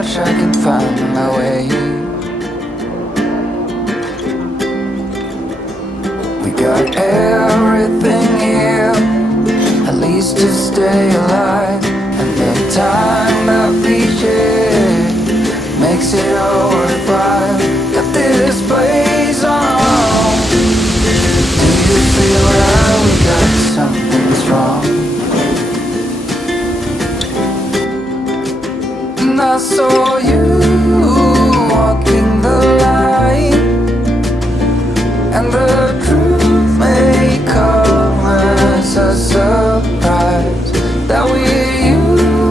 much I can find my way. We got everything here, at least to stay alive. And the time that we share makes it all worthwhile. Got this blaze on. Do you feel like we got something strong? And I saw you walking the line, and the truth may come as a surprise that with you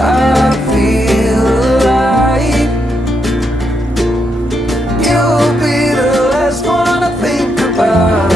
I feel alive. You'll be the last one I think about.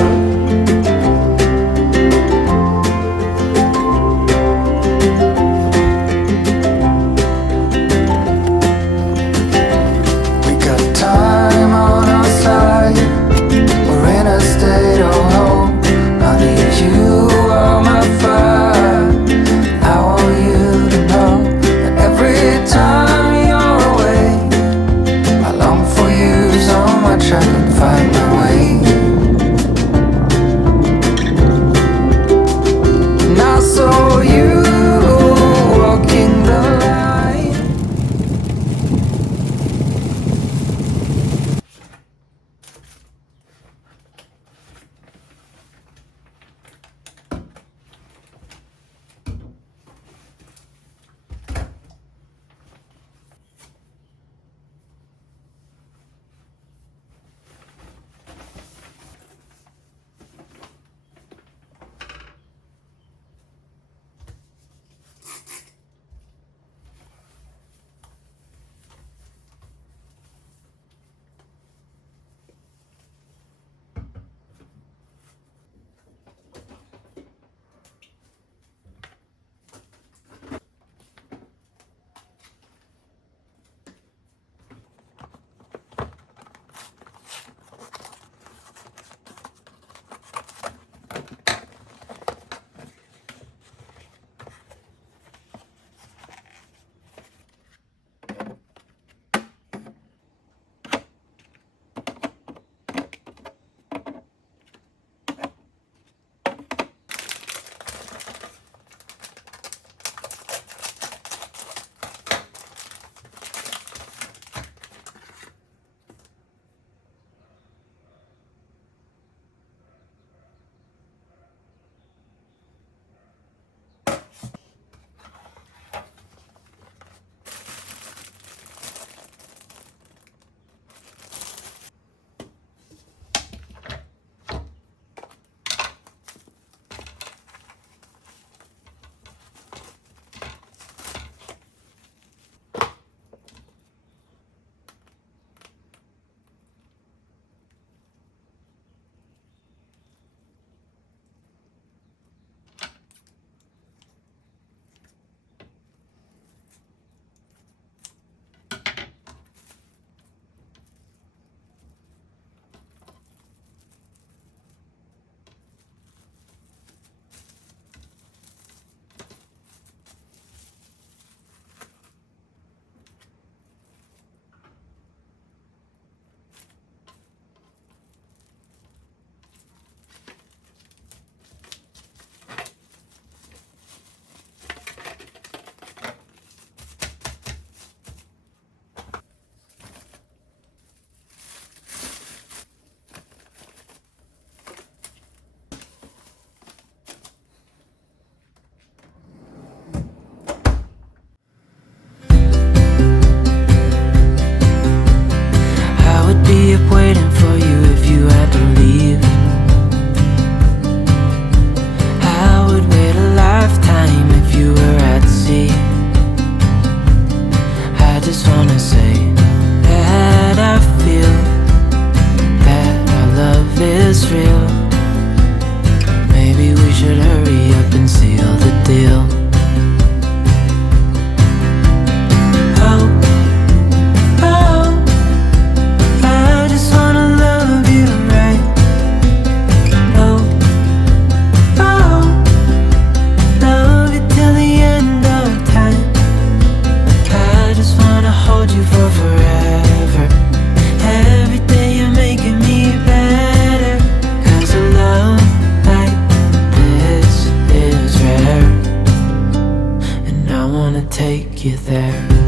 you there.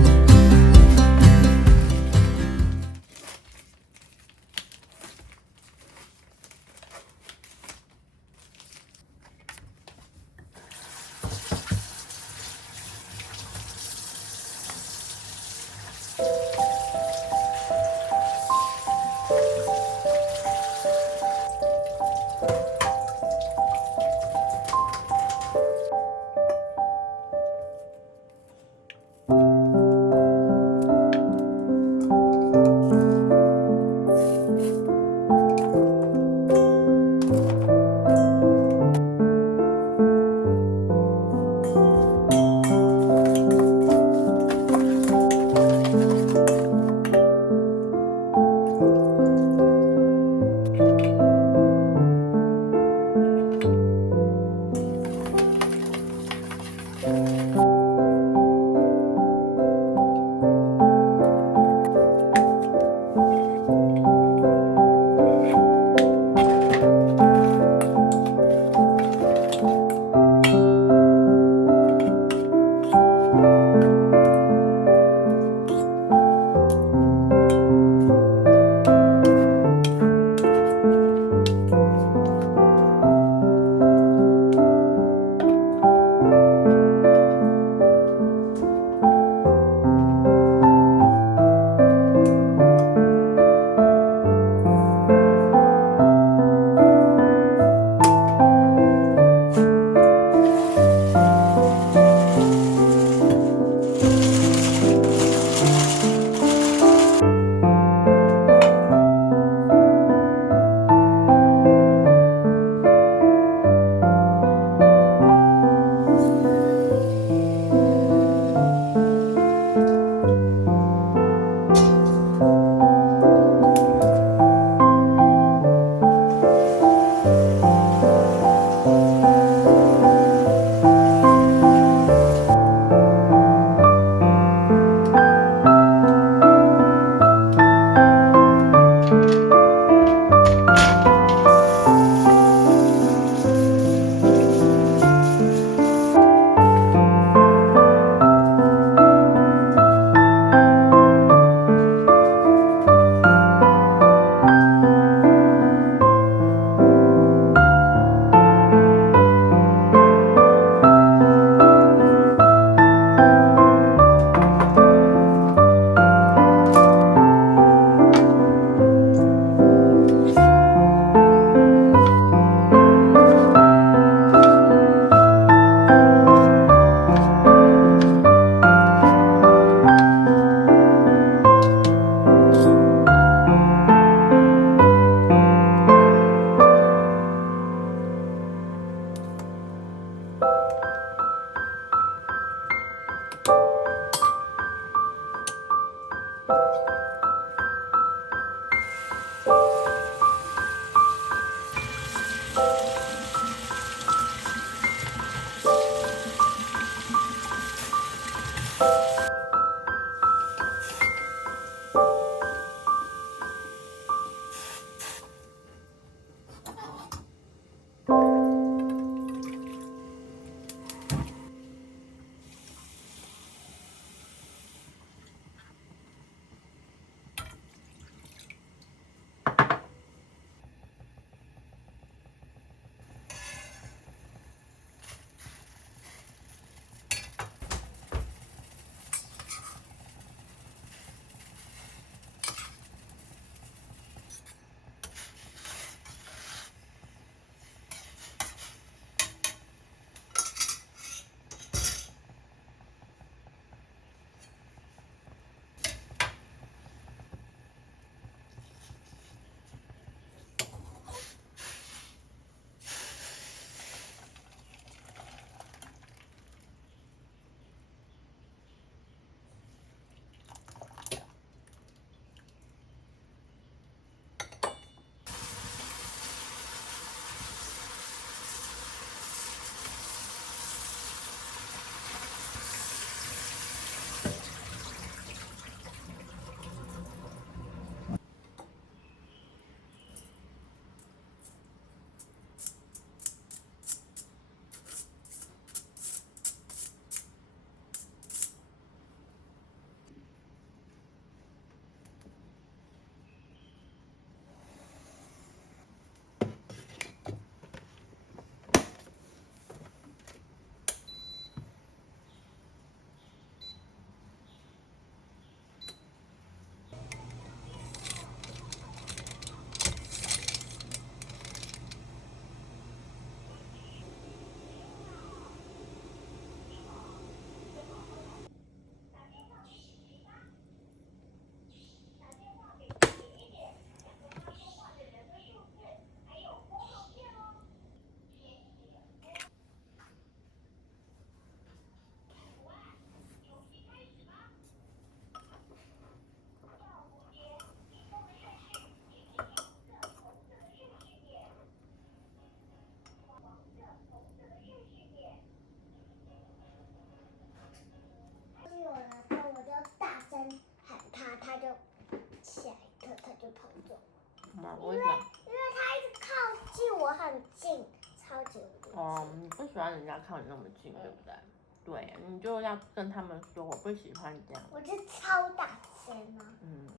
为什么？因为他一直靠近我很近，超级无敌近。哦，你不喜欢人家靠你那么近，对不对？对，你就要跟他们说我不喜欢这样。我就超大声啊。